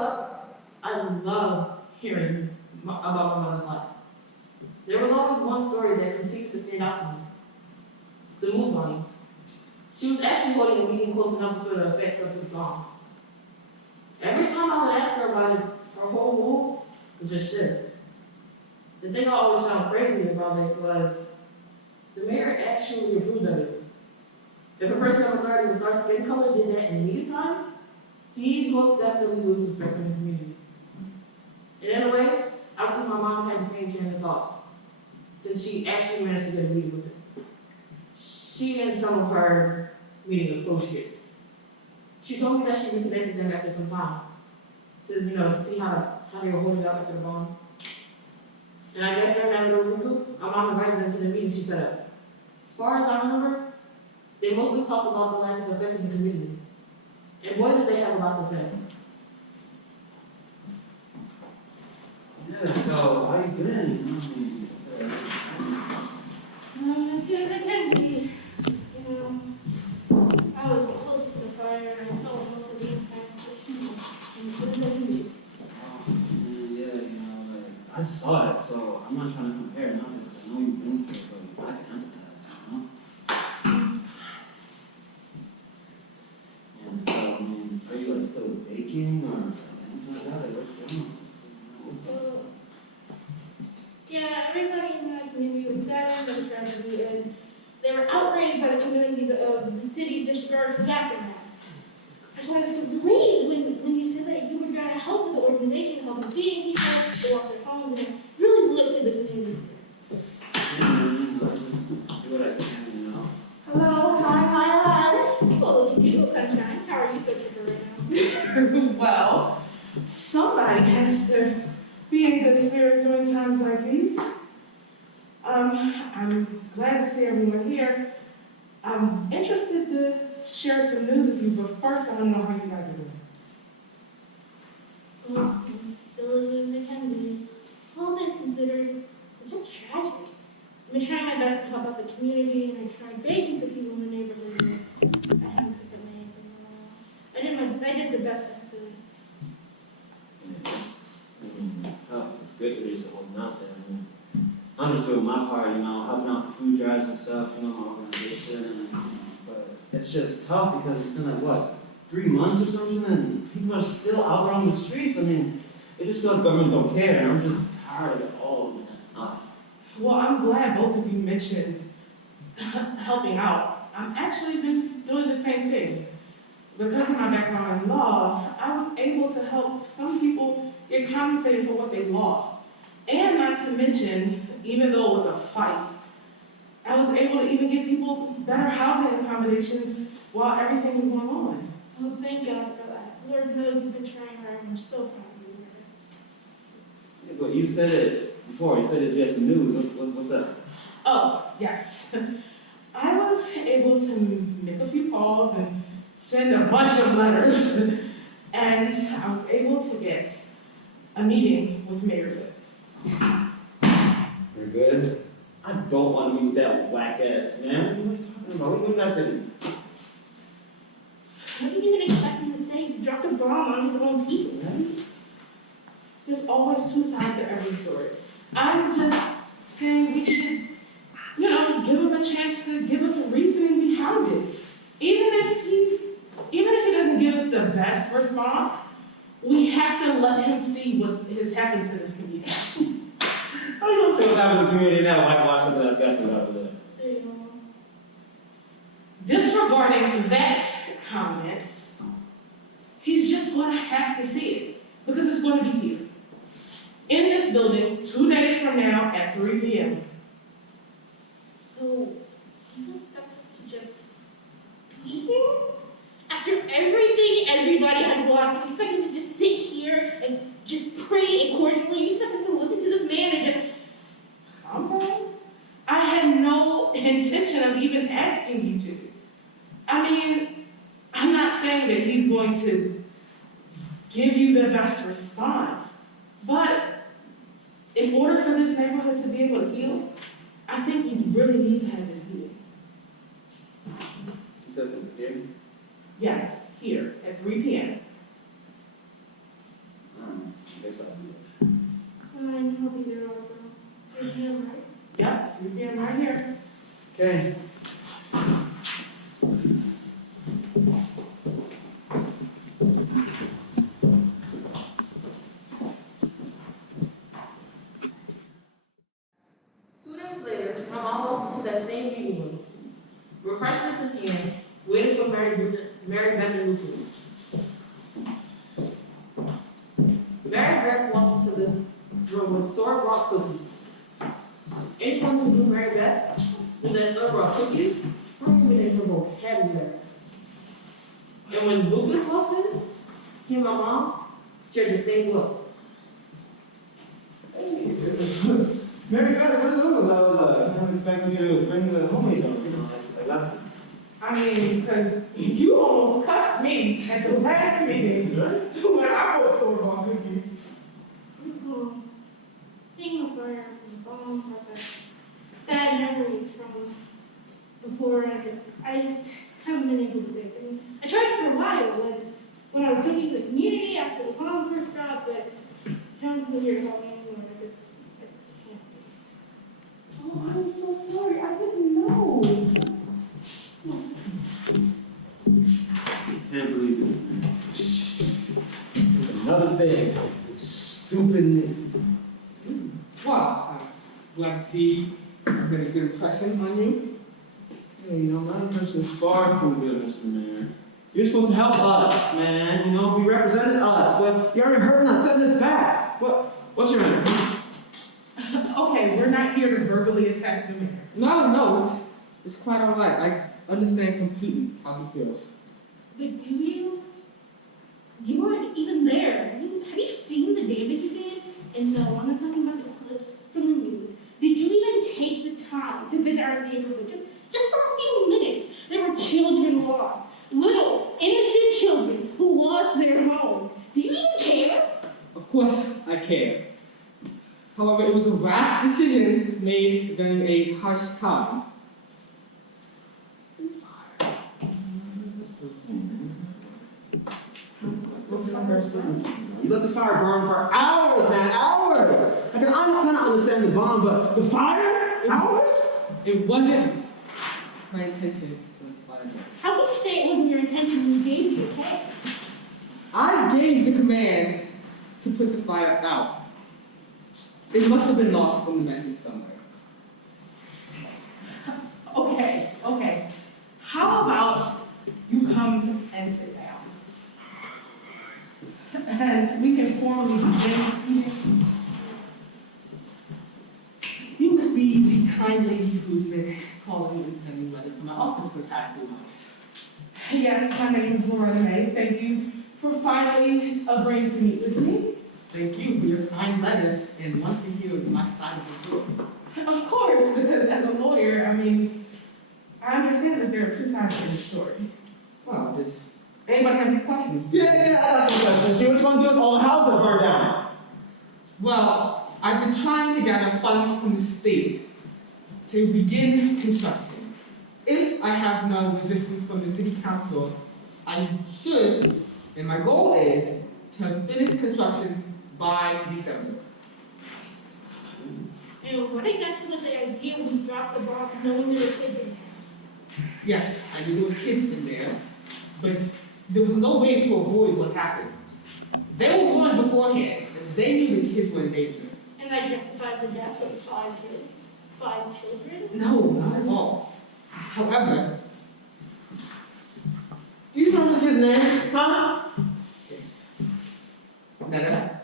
up, I love hearing about my mother's life. There was always one story that continued to stand out to me. The moon bunny. She was actually holding a meeting close enough to feel the effects of the bomb. Every time I would ask her about it, her whole mood would just shift. The thing I always found crazy about it was the mayor actually approved of it. If a person of authority with dark skin color did that in these times, he'd most definitely lose respect in the community. And in a way, I think my mom had the same train of thought, since she actually managed to get a meeting with him. She and some of her meeting associates. She told me that she reconnected them after some time to see how they were holding up after the bomb. And I guess during that little group, my mom invited them to the meeting she set up. As far as I remember, they mostly talked about the lasting effects of the community. And boy, did they have a lot to say. Yeah, so how you been? As good as I can be. I was close to the fire and I felt most of the impact. As good as I can be. Yeah, I saw it, so I'm not trying to compare nothing because I know you've been through it, but I can empathize, And so, are you like still baking or anything like that? Like, what's going on? Yeah, everybody in my community was sad about the tragedy, and they were outraged by the communities of the city's disregard for the aftermath. That's why I was so relieved when you said that you were trying to help with the organization, helping feeding people, they lost their homes, and it really lifted the community's spirits. I just do what I can, Hello, hi. Well, look at you, Sunshine. How are you so chipper right now? Well, somebody has to be in good spirits during times like these. I'm glad to see everyone here. I'm interested to share some news with you, but first I want to know how you guys are doing. Well, still as good as they can be. All things considered, it's just tragic. I've been trying my best to help out the community, and I tried begging for people in the neighborhood, but I haven't picked up anything in a while. I did the best I could. It's tough. It's good that you're still holding out there. I'm just doing my part, helping out the food drives and stuff, my organization, but it's just tough because it's been like, 3 months or something, and people are still out there on the streets. It just feels like government don't care, and I'm just tired of it all of it. Well, I'm glad both of you mentioned helping out. I've actually been doing the same thing. Because of my background in law, I was able to help some people get compensated for what they lost. And not to mention, even though it was a fight, I was able to even get people better housing accommodations while everything was going on. Oh, thank God for that. Lord knows you've been trying hard, and I'm so proud of you. Yeah, but you said it before. You said it you had some news. What's that? Oh, yes. I was able to make a few calls and send a bunch of letters, and I was able to get a meeting with Mayor Hood. You're good? I don't want to meet with that whack ass man. What are you talking about? What are you messing? What do you even expect him to say? He dropped a bomb on his own people, right? There's always two sides to every story. I'm just saying we should, give him a chance to give us a reasoning behind it. Even if he doesn't give us the best response, we have to let him see what has happened to this community. How are you going to say what's happening in the community now? Mike Washington has got some out there. Say no more. Disregarding that comment, he's just going to have to see it because it's going to be here. In this building, 2 days from now at 3 p.m. So, you expect us to just be here? After everything everybody has lost, you expect us to just sit here and just pray and cordially? You expect us to listen to this man and just... Come on. I had no intention of even asking you to. I'm not saying that he's going to give you the best response, but in order for this neighborhood to be able to heal, I think you really need to have this meeting. You said something here? Yes, here at 3 p.m. guess I'll be Fine, I'll be there also. You're here, right? Yep, you're being right here. there. Okay. Two days later, my mom walked into that same meeting room, refreshments in hand, waiting for Mary Beth and Lucius. Mary Beth walked into the room with store-bought cookies. Anyone who knew Mary Beth knew that store-bought cookies weren't even in her vocabulary. And when Lucas walked in, he and my mom shared the same look. Mary Beth, what are those? I'm expecting you to bring the homemade ones, like last time. I mean, because you almost cussed me at the last meeting when I was store-bought cookies. Seeing the fire from the bomb have bad memories from before, and I just haven't been able to think. I mean, I tried for a while when I was cooking for the community after the bomb first dropped, but no one's been here to help me anymore. I just can't. Oh, I'm so sorry. I didn't know. Can't believe this, man. Another thing. Stupid niggas. Well, I'm glad to see I made a good impression on you. Hey, you know, my impression is far from good, Mr. Mayor. You're supposed to help us, man. You know, be representing us. But you're already hurting us, setting us back. What's your name? Okay, we're not here to verbally attack the mayor. No, it's quite all right. I understand completely how he feels. But do you? You weren't even there. Have you seen the damage you did? And no, I'm not talking about the clips from the news. Did you even take the time to visit our neighborhood? Just for a few minutes. There were children lost. Little, innocent children who lost their homes. Do you even care? Of course, I care. However, it was a rash decision made during a harsh time. You let the fire burn for hours, man, hours! I can kind of understand the bomb, but the fire? Hours? It wasn't my intention to inspire them. How can you say it wasn't your intention when you gave the okay? I gave the command to put the fire out. It must have been lost from the message somewhere. Okay. How about you come and sit down? And we can formally begin this meeting. You must be the kind lady who's been calling and sending letters to my office for the past 3 months. Yes, my name is Loretta May. Thank you for finally agreeing to meet with me. Thank you for your kind letters and wanting to hear my side of the story. Of course, because as a lawyer, I mean, I understand that there are two sides to the story. Wow, does anybody have any questions? Yeah, I got some questions. See what's going to do with all the houses that burned down? Well, I've been trying to gather funds from the state to begin construction. If I have no resistance from the city council, I should, and my goal is, to finish construction by December. And what exactly was the idea when you dropped the bombs knowing there were kids in there? Yes, I knew there were kids in there, but there was no way to avoid what happened. They were warned beforehand, and they knew the kids were in danger. And that justified the deaths of 5 kids? 5 children? No, not at all. However, Do you remember the kids' names? Huh? yes. Netta,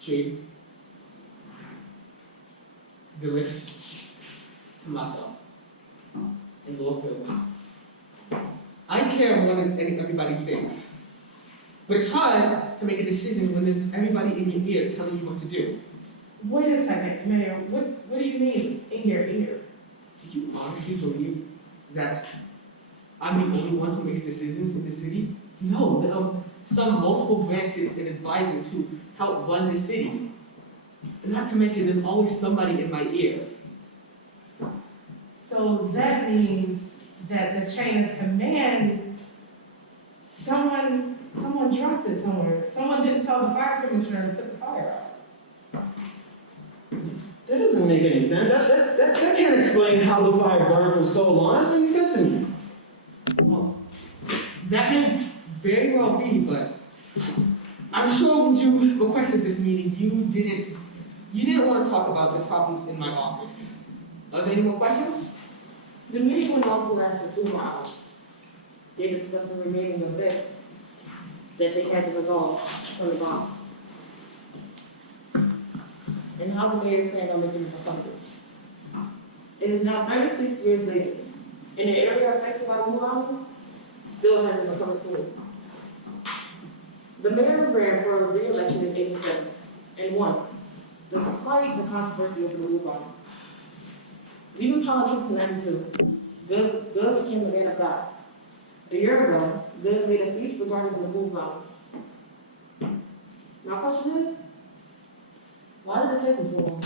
Tree, Delish, Tommaso, and Lord Philip. I care more than everybody thinks. But it's hard to make a decision when there's everybody in your ear telling you what to do. Wait a second, Mayor. What do you mean in your ear? Do you honestly believe that I'm the only one who makes decisions in the city? No, there are some multiple branches and advisors who help run the city. Not to mention, there's always somebody in my ear. So that means that the chain of command, someone dropped it somewhere. Someone didn't tell tell the fire commissioner to put the fire out. That doesn't make any sense. That can't explain how the fire burned for so long. That doesn't make sense to me. Well, that may very well be, but I'm sure when you requested this meeting, you didn't want to talk about the problems in my office. Are there any more questions? The meeting went on to last for 2 more hours. They discussed the remaining events that they had to resolve from the bomb. And how the mayor planned on making it public. It is now 36 years later, and the area affected by the Mulani still hasn't become clear. The mayor ran for re-election in '87 and won, despite the controversy over the Mulani. Leaving politics in '92, Good became a man of God. A year ago, Good made a speech regarding the Mulani. My question is, why did it take him so long?